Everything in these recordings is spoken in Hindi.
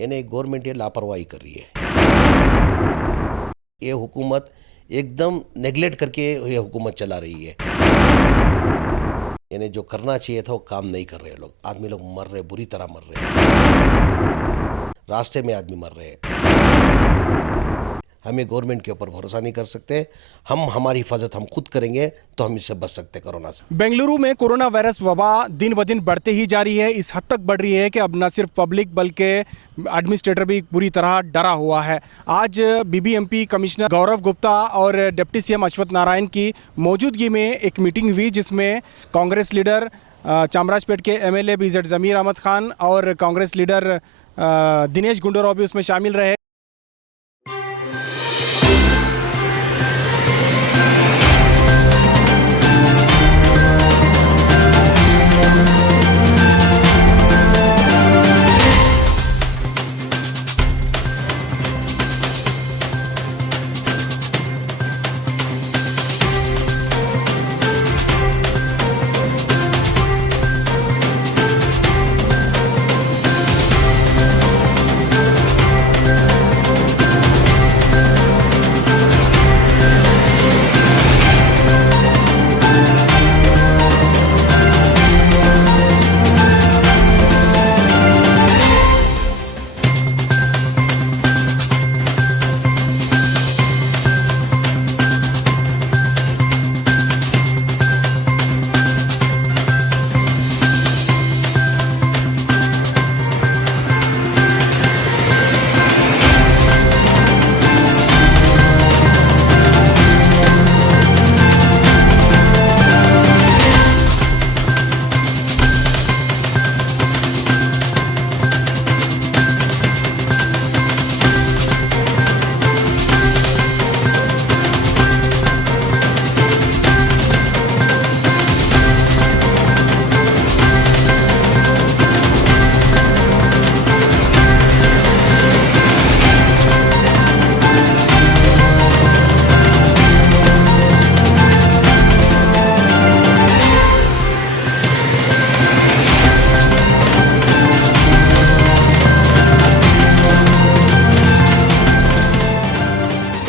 यानी गवर्नमेंट ये लापरवाही कर रही है। ये हुकूमत एकदम नेगलेक्ट करके ये हुकूमत चला रही है। यानी जो करना चाहिए था वो काम नहीं कर रहे लोग। आदमी लोग मर रहे, बुरी तरह मर रहे, रास्ते में आदमी मर रहे हैं। हमें गवर्नमेंट के ऊपर भरोसा नहीं कर सकते। हम हमारी हिफाजत हम खुद करेंगे तो हम इससे बच सकते कोरोना से। बेंगलुरु में कोरोना वायरस वबा दिन ब दिन बढ़ते ही जा रही है। इस हद तक बढ़ रही है कि अब न सिर्फ पब्लिक बल्कि एडमिनिस्ट्रेटर भी पूरी तरह डरा हुआ है। आज बीबीएमपी कमिश्नर गौरव गुप्ता और डिप्टी सीएम अश्वत्थ नारायण की मौजूदगी में एक मीटिंग हुई, जिसमें कांग्रेस लीडर चामराजपेट के एमएलए बीजेड ज़मीर अहमद खान और कांग्रेस लीडर दिनेश गुंडूराव भी उसमें शामिल रहे।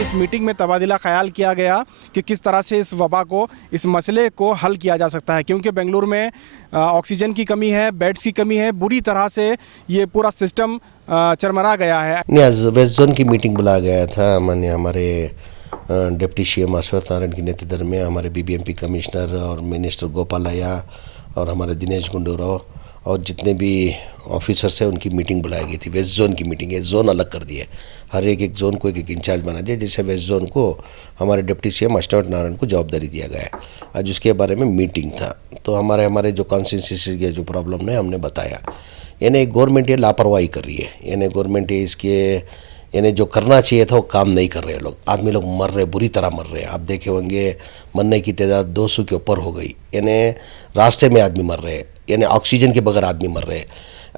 इस मीटिंग में तबादला ख्याल किया गया कि किस तरह से इस वबा को, इस मसले को हल किया जा सकता है, क्योंकि बेंगलुरु में ऑक्सीजन की कमी है, बेड्स की कमी है, बुरी तरह से ये पूरा सिस्टम चरमरा गया है। आज वेस्ट जोन की मीटिंग बुलाया गया था। माननीय हमारे डिप्टी सीएम अश्वत्थ नारायण के नेतृत्व में हमारे बीबीएमपी कमिश्नर और मिनिस्टर गोपालया और हमारे दिनेश गुंडूराव और जितने भी ऑफिसर्स हैं उनकी मीटिंग बुलाई गई थी। वेस्ट जोन की मीटिंग है, जोन अलग कर दिए, हर एक जोन को एक इंचार्ज बना दिया। जैसे वेस्ट जोन को हमारे डिप्टी सीएम अश्वत्थ नारायण को जवाबदारी दिया गया है। आज उसके बारे में मीटिंग था, तो हमारे जो कॉन्स्टिट्यूंसी के जो प्रॉब्लम है हमने बताया। यानी गवर्नमेंट ये लापरवाही कर रही है। यानी गवर्नमेंट ये इसके यानी जो करना चाहिए था वो काम नहीं कर रहे लोग। आदमी लोग मर रहे, बुरी तरह मर रहे हैं। आप देखे होंगे मरने की तादाद 200 के ऊपर हो गई। यानी रास्ते में आदमी मर रहे हैं, यानी ऑक्सीजन के बगैर आदमी मर रहे हैं।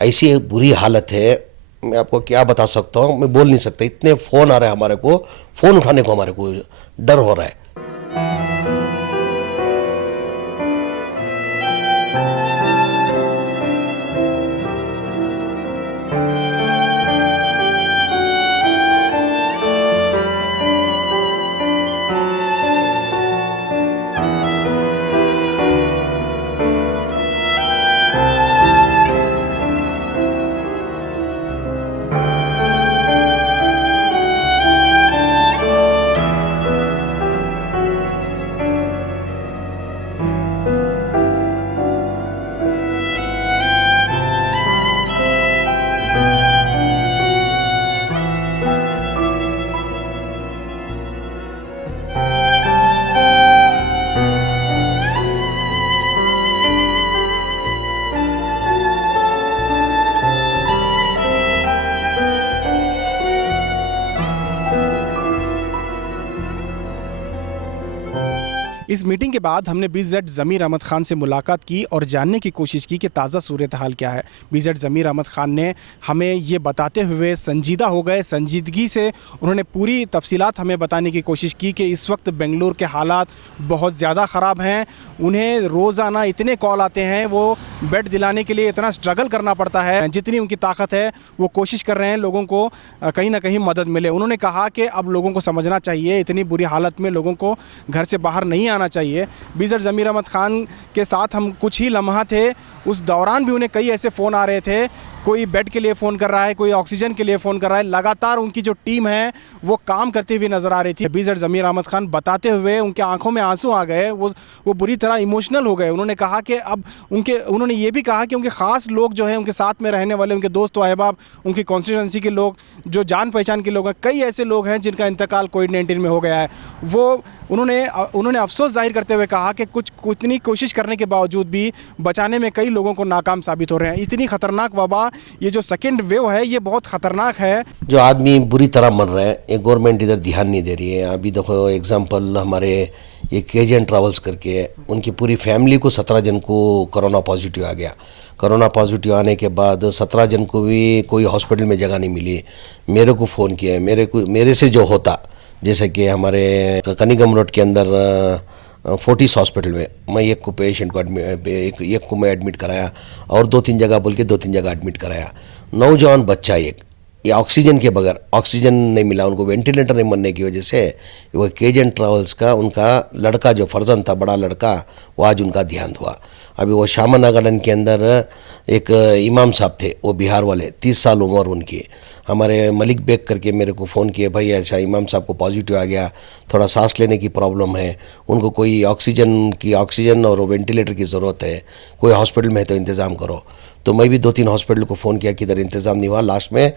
ऐसी बुरी हालत है, मैं आपको क्या बता सकता हूँ, मैं बोल नहीं सकता। इतने फ़ोन आ रहे हैं हमारे को, फ़ोन उठाने को हमारे को डर हो रहा है। इस मीटिंग के बाद हमने बीजेड ज़मीर अहमद खान से मुलाकात की और जानने की कोशिश की कि ताज़ा सूरत हाल क्या है। बीजेड ज़मीर अहमद खान ने हमें ये बताते हुए संजीदा हो गए, संजीदगी से उन्होंने पूरी तफसीलात हमें बताने की कोशिश की कि इस वक्त बेंगलुरु के हालात बहुत ज़्यादा ख़राब हैं। उन्हें रोज़ाना इतने कॉल आते हैं, वो बेड दिलाने के लिए इतना स्ट्रगल करना पड़ता है, जितनी उनकी ताकत है वो कोशिश कर रहे हैं लोगों को कहीं ना कहीं मदद मिले। उन्होंने कहा कि अब लोगों को समझना चाहिए, इतनी बुरी हालत में लोगों को घर से बाहर नहीं आना चाहिए। बीजर ज़मीर अहमद खान के साथ हम कुछ ही लम्हा थे, उस दौरान भी उन्हें कई ऐसे फ़ोन आ रहे थे, कोई बेड के लिए फ़ोन कर रहा है, कोई ऑक्सीजन के लिए फ़ोन कर रहा है। लगातार उनकी जो टीम है वो काम करती हुई नज़र आ रही थी। बीजर ज़मीर अहमद खान बताते हुए उनके आंखों में आंसू आ गए, वो बुरी तरह इमोशनल हो गए। उन्होंने कहा कि अब उन्होंने ये भी कहा कि उनके ख़ास लोग जो हैं, उनके साथ में रहने वाले उनके दोस्त व अहबाब, उनकी कॉन्स्टिट्यूंसी के लोग, जो जान पहचान के लोग हैं, कई ऐसे लोग हैं जिनका इंतकाल कोविड-19 में हो गया है। वो उन्होंने अफसोस जाहिर करते हुए कहा कि इतनी कोशिश करने के बावजूद भी बचाने में कई लोगों को नाकाम साबित हो रहे हैं। इतनी ख़तरनाक वबा, ये जो सेकेंड वेव है, ये बहुत ख़तरनाक है। जो आदमी बुरी तरह मर रहे हैं, ये गवर्नमेंट इधर ध्यान नहीं दे रही है। अभी देखो एग्जांपल, हमारे ये केजन ट्रैवल्स करके है, उनकी पूरी फैमिली को 17 जन को कोरोना पॉजिटिव आ गया। कोरोना पॉजिटिव आने के बाद 17 जन को भी कोई हॉस्पिटल में जगह नहीं मिली। मेरे को फ़ोन किया, मेरे से जो होता, जैसे कि हमारे कनिगम रोड के अंदर फोर्टिस हॉस्पिटल में मैं एक को पेशेंट को एक को मैं एडमिट कराया, और 2-3 जगह बोल के 2-3 जगह एडमिट कराया। नौजवान बच्चा एक, ये ऑक्सीजन के बगैर, ऑक्सीजन नहीं मिला उनको, वेंटिलेटर नहीं बनने की वजह से वो केजन ट्रैवल्स का उनका लड़का जो फर्जन था, बड़ा लड़का, वो आज उनका देहांत हुआ। अभी वो शामना गार्डन के अंदर एक इमाम साहब थे, वो बिहार वाले, 30 साल उम्र उनकी। हमारे मलिक बेग करके मेरे को फ़ोन किए, भाई ऐसा इमाम साहब को पॉजिटिव आ गया, थोड़ा सांस लेने की प्रॉब्लम है, उनको कोई ऑक्सीजन और वेंटिलेटर की ज़रूरत है, कोई हॉस्पिटल में है तो इंतज़ाम करो। तो मैं भी 2-3 हॉस्पिटल को फ़ोन किया, किधर इंतज़ाम नहीं हुआ। लास्ट में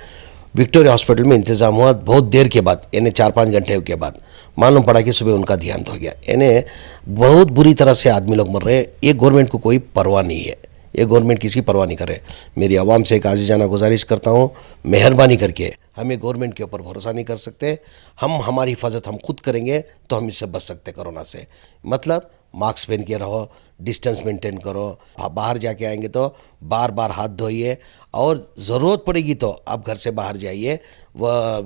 विक्टोरिया हॉस्पिटल में इंतज़ाम हुआ, बहुत देर के बाद, यानी 4-5 घंटे के बाद मालूम पड़ा कि सुबह उनका देहांत हो गया। यानी बहुत बुरी तरह से आदमी लोग मर रहे हैं। ये गवर्नमेंट को कोई परवाह नहीं है, ये गवर्नमेंट किसी परवाह नहीं करे। मेरी आवाम से एक आजीजाना गुजारिश करता हूँ, मेहरबानी करके हमें गवर्नमेंट के ऊपर भरोसा नहीं कर सकते। हम हमारी हिफाजत हम खुद करेंगे तो हम इससे बच सकते कोरोना से। मतलब मास्क पहन के रहो, डिस्टेंस मेंटेन करो, बाहर जाके आएंगे तो बार बार हाथ धोइए, और ज़रूरत पड़ेगी तो आप घर से बाहर जाइए, वह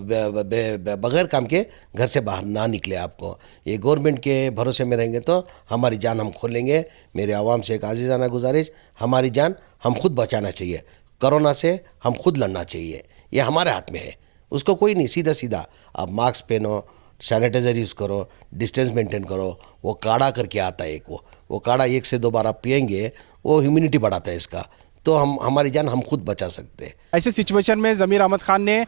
बगैर काम के घर से बाहर ना निकले। आपको ये गवर्नमेंट के भरोसे में रहेंगे तो हमारी जान हम खोलेंगे। मेरे आवाम से एक आजीजाना गुजारिश, हमारी जान हम खुद बचाना चाहिए, कोरोना से हम खुद लड़ना चाहिए, ये हमारे हाथ में है, उसको कोई नहीं। सीधा सीधा आप मास्क पहनो, सैनिटाइज़र यूज़ करो, डिस्टेंस मेंटेन करो। वो काढ़ा करके आता है एक, वो काढ़ा 1 से 2 बार आप पिएंगे, वो इम्यूनिटी बढ़ाता है इसका, तो हमारी जान हम खुद बचा सकते हैं। ऐसे सिचुएशन में ज़मीर अहमद खान ने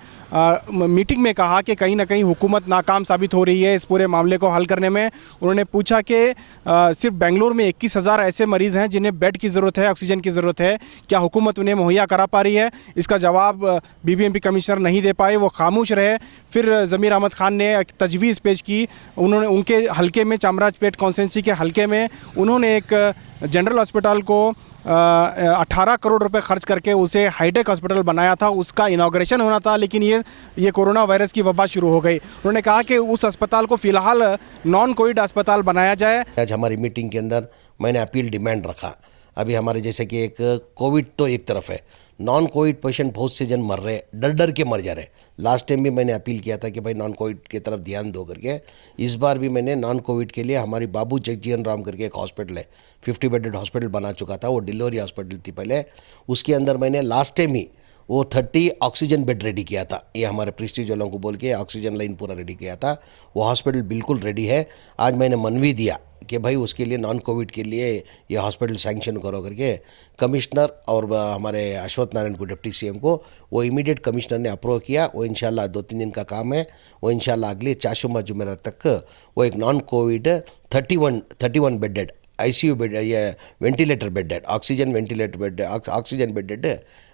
मीटिंग में कहा कि कहीं ना कहीं हुकूमत नाकाम साबित हो रही है इस पूरे मामले को हल करने में। उन्होंने पूछा कि सिर्फ बेंगलुरु में 21,000 ऐसे मरीज़ हैं जिन्हें बेड की ज़रूरत है, ऑक्सीजन की ज़रूरत है, क्या हुकूमत उन्हें मुहैया करा पा रही है? इसका जवाब बीबीएमपी कमिश्नर नहीं दे पाए, वो खामोश रहे। फिर ज़मीर अहमद खान ने एक तजवीज़ पेश की। उन्होंने उनके हलके में, चामराजपेट कॉन्स्टिट्यूंसी के हलके में, उन्होंने एक जनरल हॉस्पिटल को 18 करोड़ रुपए खर्च करके उसे हाईटेक हॉस्पिटल बनाया था। उसका इनॉग्रेशन होना था, लेकिन ये कोरोना वायरस की वबा शुरू हो गई। उन्होंने कहा कि उस अस्पताल को फ़िलहाल नॉन कोविड अस्पताल बनाया जाए। आज हमारी मीटिंग के अंदर मैंने अपील डिमांड रखा। अभी हमारे जैसे कि एक कोविड तो एक तरफ है, नॉन कोविड पेशेंट बहुत से जन मर रहे, डर डर के मर जा रहे। लास्ट टाइम भी मैंने अपील किया था कि भाई नॉन कोविड की तरफ ध्यान दो करके। इस बार भी मैंने नॉन कोविड के लिए हमारी बाबू जगजीवन राम करके एक हॉस्पिटल है, 50 बेडेड हॉस्पिटल बना चुका था, वो डिलीवरी हॉस्पिटल थी पहले। उसके अंदर मैंने लास्ट टाइम ही वो 30 ऑक्सीजन बेड रेडी किया था, ये हमारे प्रेस्टीज वालों को बोल के ऑक्सीजन लाइन पूरा रेडी किया था। वो हॉस्पिटल बिल्कुल रेडी है। आज मैंने मनवी दिया कि भाई उसके लिए नॉन कोविड के लिए ये हॉस्पिटल सैंक्शन करो करके। कमिश्नर और हमारे अश्वत्थ नारायण को, डिप्टी सीएम को, वो इमीडिएट कमिश्नर ने अप्रूव किया। वो इंशाल्लाह 2-3 दिन का काम है। वो इंशाल्लाह अगले चाशुमा जुमेरात तक वो एक non covid 31 bedded ICU bed, ये ventilator bedded, oxygen ventilator bed, oxygen bedded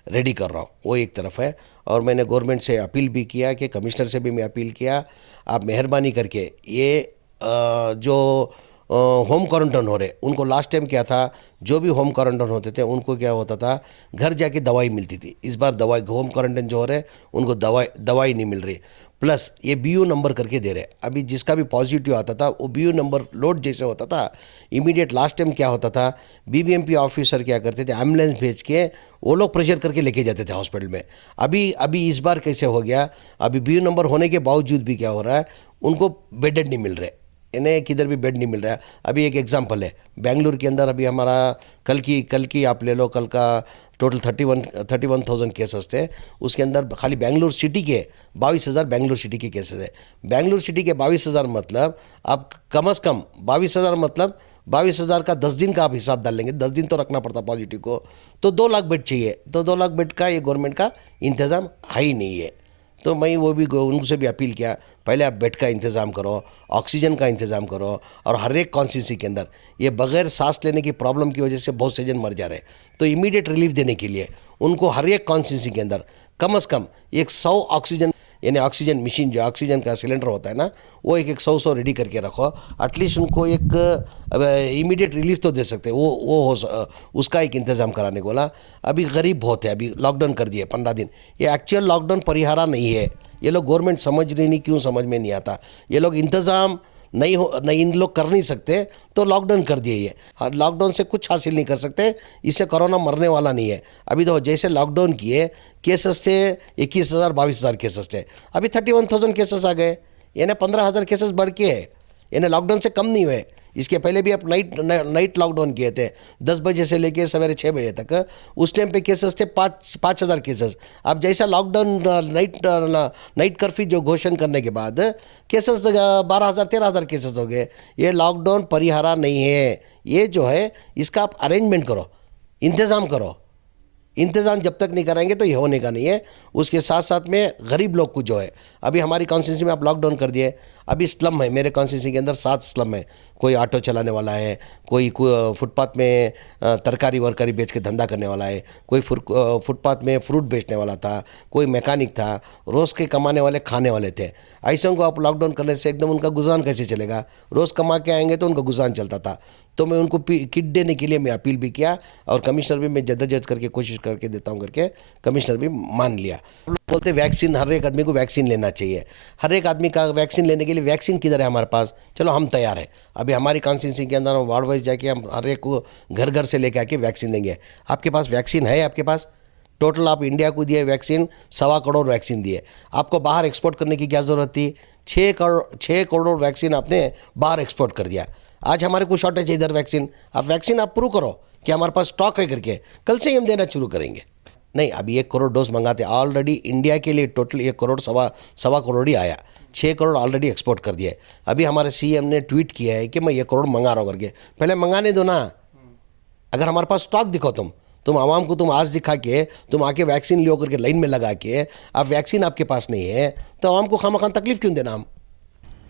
ready कर रहा हूँ। वो एक तरफ है। और मैंने गवर्नमेंट से अपील भी किया कि कमिश्नर से भी मैं अपील किया, आप मेहरबानी करके ये जो होम क्वारंटाइन हो रहे, उनको लास्ट टाइम क्या था, जो भी होम क्वारंटाइन होते थे उनको क्या होता था, घर जाके दवाई मिलती थी। इस बार दवाई, होम क्वारंटाइन जो हो रहे उनको दवाई नहीं मिल रही। प्लस ये BU नंबर करके दे रहे। अभी जिसका भी पॉजिटिव आता था वो BU नंबर लोड जैसे होता था, इमीडिएट लास्ट टाइम क्या होता था, BBMP ऑफिसर क्या करते थे, एम्बुलेंस भेज के वो लोग प्रेशर करके लेके जाते थे हॉस्पिटल में। अभी इस बार कैसे हो गया, अभी BU नंबर होने के बावजूद भी क्या हो रहा है, उनको बेडेड नहीं मिल रहे। इन्हें किधर भी बेड नहीं मिल रहा है। अभी एक एग्जांपल है, बेंगलुरु के अंदर अभी हमारा कल की आप ले लो, कल का टोटल 31,000 केसेस थे। उसके अंदर खाली बेंगलुरु सिटी के 22,000 बेंगलुरु सिटी के केसेस है। बेंगलुरु सिटी के 22,000 मतलब आप कम से कम 22,000 मतलब 22,000 का 10 दिन का आप हिसाब डाल लेंगे, 10 दिन तो रखना पड़ता पॉजिटिव को, तो 2 लाख बेड चाहिए। तो 2 लाख बेड का ये गवर्नमेंट का इंतज़ाम है ही नहीं है। तो मैं वो भी उनसे भी अपील किया, पहले आप बेड का इंतज़ाम करो, ऑक्सीजन का इंतज़ाम करो, और हर एक कॉन्स्टिट्यूंसी के अंदर ये बगैर सांस लेने की प्रॉब्लम की वजह से बहुत से जन मर जा रहे हैं। तो इमीडिएट रिलीफ देने के लिए उनको हर एक कॉन्स्टिट्यूंसी के अंदर कम से कम 100 ऑक्सीजन, यानी ऑक्सीजन मशीन जो ऑक्सीजन का सिलेंडर होता है ना, वो एक 100 रेडी करके रखो। एटलीस्ट उनको एक इमीडिएट रिलीफ तो दे सकते हैं, उसका एक इंतज़ाम कराने को बोला। अभी गरीब बहुत है, अभी लॉकडाउन कर दिए 15 दिन। ये एक्चुअल लॉकडाउन परिहारा नहीं है। ये लोग गवर्नमेंट समझ रही नहीं, क्यों समझ में नहीं आता। ये लोग इंतज़ाम नहीं इन लोग कर नहीं सकते तो लॉकडाउन कर दिए। ये लॉकडाउन से कुछ हासिल नहीं कर सकते, इससे कोरोना मरने वाला नहीं है। अभी तो जैसे लॉकडाउन किए केसेस थे 21,000 22,000 केसेस थे, अभी 31,000 केसेस आ गए, यानी 15,000 केसेस बढ़ के है, यानी लॉकडाउन से कम नहीं हुए। इसके पहले भी आप नाइट लॉकडाउन किए थे 10 बजे से लेके सवेरे 6 बजे तक। उस टाइम पे केसेस थे 5,000 केसेस। अब जैसा लॉकडाउन नाइट कर्फ्यू जो घोषणा करने के बाद केसेस 12,000 13,000 केसेस हो गए। ये लॉकडाउन परिहारा नहीं है। ये जो है इसका आप अरेंजमेंट करो, इंतज़ाम करो। इंतज़ाम जब तक नहीं कराएंगे तो ये होने का नहीं है। उसके साथ साथ में गरीब लोग को जो है, अभी हमारी कॉन्स्टिट्यूंसी में आप लॉकडाउन कर दिए, अभी स्लम है मेरे कॉन्स्टिट्यूंसी के अंदर 7 स्लम है। कोई ऑटो चलाने वाला है, कोई फुटपाथ में तरकारी वरकारी बेच के धंधा करने वाला है, कोई फुटपाथ में फ्रूट बेचने वाला था, कोई मैकेनिक था, रोज़ के कमाने वाले खाने वाले थे। ऐसे को आप लॉकडाउन करने से एकदम उनका गुजारान कैसे चलेगा? रोज़ कमा के आएंगे तो उनका गुजारान चलता था। तो मैं उनको किट देने के लिए मैं अपील भी किया, और कमिश्नर भी मैं जद्दोजहद करके कोशिश करके देता हूँ करके कमिश्नर भी मान लिया। बोलते वैक्सीन, हर एक आदमी को वैक्सीन लेना चाहिए। हर एक आदमी का वैक्सीन लेने के लिए वैक्सीन किधर है हमारे पास? चलो हम तैयार हैं। अभी हमारी कॉन्स्टिट्यूंसी के अंदर वार्ड वाइज जाके हम हर एक को घर घर से लेके आके वैक्सीन देंगे। आपके पास वैक्सीन है? आपके पास टोटल आप इंडिया को दिए वैक्सीन 1.25 करोड़ वैक्सीन दिए। आपको बाहर एक्सपोर्ट करने की क्या ज़रूरत थी? 6 करोड़ वैक्सीन आपने बाहर एक्सपोर्ट कर दिया। आज हमारे को शॉर्टेज है इधर वैक्सीन। आप वैक्सीन आप प्रूव करो कि हमारे पास स्टॉक है करके, कल से ही हम देना शुरू करेंगे। नहीं, अभी 1 करोड़ डोज मंगाते ऑलरेडी इंडिया के लिए। टोटल 1 करोड़ सवा करोड़ ही आया, 6 करोड़ ऑलरेडी एक्सपोर्ट कर दिया है। अभी हमारे सीएम ने ट्वीट किया है कि मैं 1 करोड़ मंगा रहा हूँ करके। पहले मंगाने दो ना। अगर हमारे पास स्टॉक दिखाओ, तुम आवाम को तुम आज दिखा के तुम आके वैक्सीन लियो करके लाइन में लगा के अब वैक्सीन आपके पास नहीं है, तो आवाम को खामखान तकलीफ क्यों देना हम?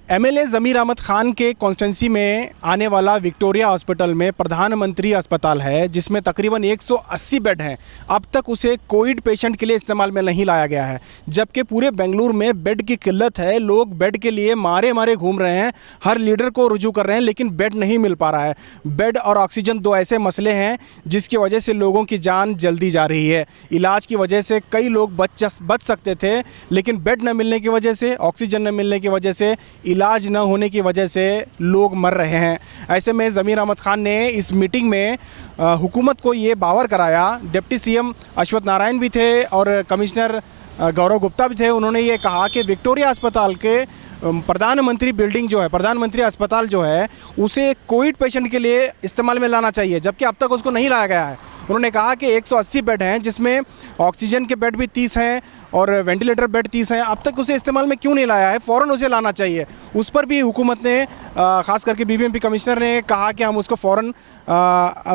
एमएलए ज़मीर अहमद खान के कॉन्स्टिट्यूंसी में आने वाला विक्टोरिया हॉस्पिटल में प्रधानमंत्री अस्पताल है, जिसमें तकरीबन 180 बेड हैं। अब तक उसे कोविड पेशेंट के लिए इस्तेमाल में नहीं लाया गया है, जबकि पूरे बेंगलुरु में बेड की किल्लत है। लोग बेड के लिए मारे घूम रहे हैं, हर लीडर को रुजू कर रहे हैं, लेकिन बेड नहीं मिल पा रहा है। बेड और ऑक्सीजन 2 ऐसे मसले हैं जिसकी वजह से लोगों की जान जल्दी जा रही है। इलाज की वजह से कई लोग बच सकते थे, लेकिन बेड न मिलने की वजह से, ऑक्सीजन न मिलने की वजह से, इलाज न होने की वजह से लोग मर रहे हैं। ऐसे में ज़मीर अहमद खान ने इस मीटिंग में हुकूमत को ये बावर कराया। डिप्टी सीएम अश्वत्थ नारायण भी थे और कमिश्नर गौरव गुप्ता भी थे। उन्होंने ये कहा कि विक्टोरिया अस्पताल के प्रधानमंत्री बिल्डिंग जो है, प्रधानमंत्री अस्पताल जो है, उसे कोविड पेशेंट के लिए इस्तेमाल में लाना चाहिए, जबकि अब तक उसको नहीं लाया गया है। उन्होंने कहा कि 180 बेड हैं, जिसमें ऑक्सीजन के बेड भी 30 हैं और वेंटिलेटर बेड 30 हैं। अब तक उसे इस्तेमाल में क्यों नहीं लाया है? फ़ौरन उसे लाना चाहिए। उस पर भी हुकूमत ने, ख़ास करके बीबीएमपी कमिश्नर ने कहा कि हम उसको फ़ौरन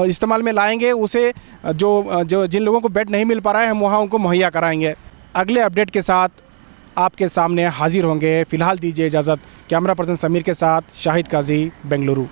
इस्तेमाल में लाएंगे। उसे जो जिन लोगों को बेड नहीं मिल पा रहा है, हम वहाँ उनको मुहैया कराएंगे। अगले अपडेट के साथ आपके सामने हाजिर होंगे। फ़िलहाल दीजिए इजाज़त। कैमरा पर्सन समीर के साथ शाहिद काजी, बेंगलुरु।